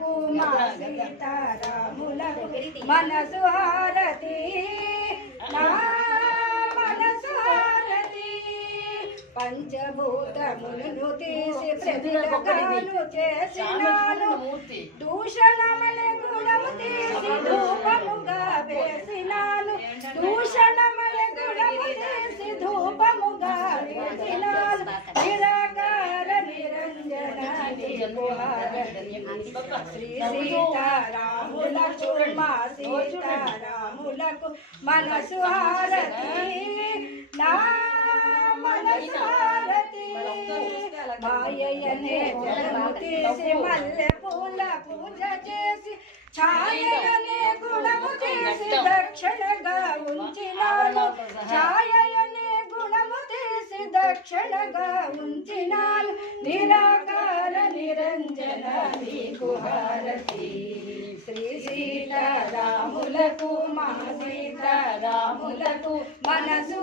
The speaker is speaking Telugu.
రాములకు మా సీతారాములకు మనసు హారతి నా మనసు హారతి పంచభూతములను తీసి ప్రతిగాను చేసినాను దూషణమలే గుణము తీసి ధూపముగా వేసినాను దూషణమలే గుణము తీసి ధూపముగా వేసినాను నిరాకార నిరంజన శ్రీ సీతారాములకు మా సీతారాములకు మనసు హారతి నా మనసు హారతి మాయనే జలము తీసి మల్లె పూల పూజ చేసి ఛాయనే గుణము చేసి దక్షిణగా ఉంచినాను ఛాయనే గుణము చేసి దక్షిణగా ఉంచినాను నిరాకార నిరంజన నీకు హారతి శ్రీ సీతారాములకు మా సీతారాములకు మనసు